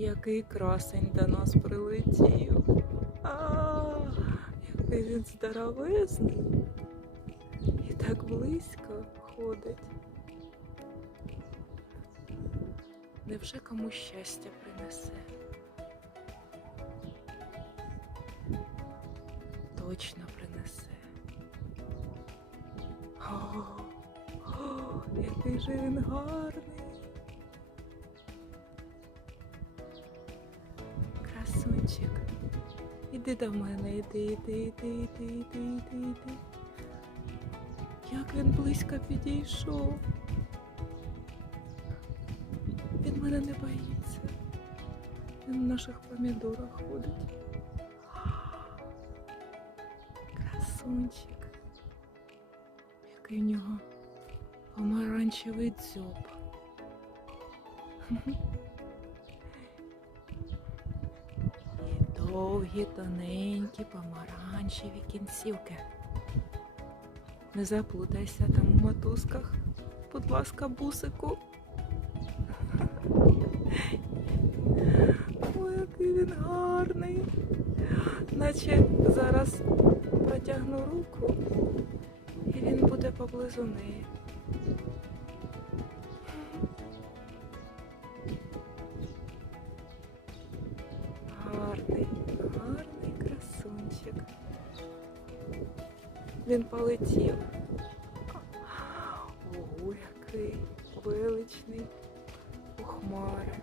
Який красень до нас прилетів. А, який він здоровезний. І так близько ходить. Невже комусь щастя принесе? Точно принесе. О, о, який же він гарний. Іди до мене, іди, іди, іди, іди, іди, іди, іди. Як він близько підійшов. Він мене не боїться. Він в наших помідорах ходить. Красунчик. Який у нього помаранчевий дзьоб. Довгі, тоненькі, помаранчеві кінцівки. Не заплутайся там у мотузках. Будь ласка, бусику. Ой, який він гарний. Наче зараз протягну руку, і він буде поблизу неї. Він полетів. Ого, який величний у хмари.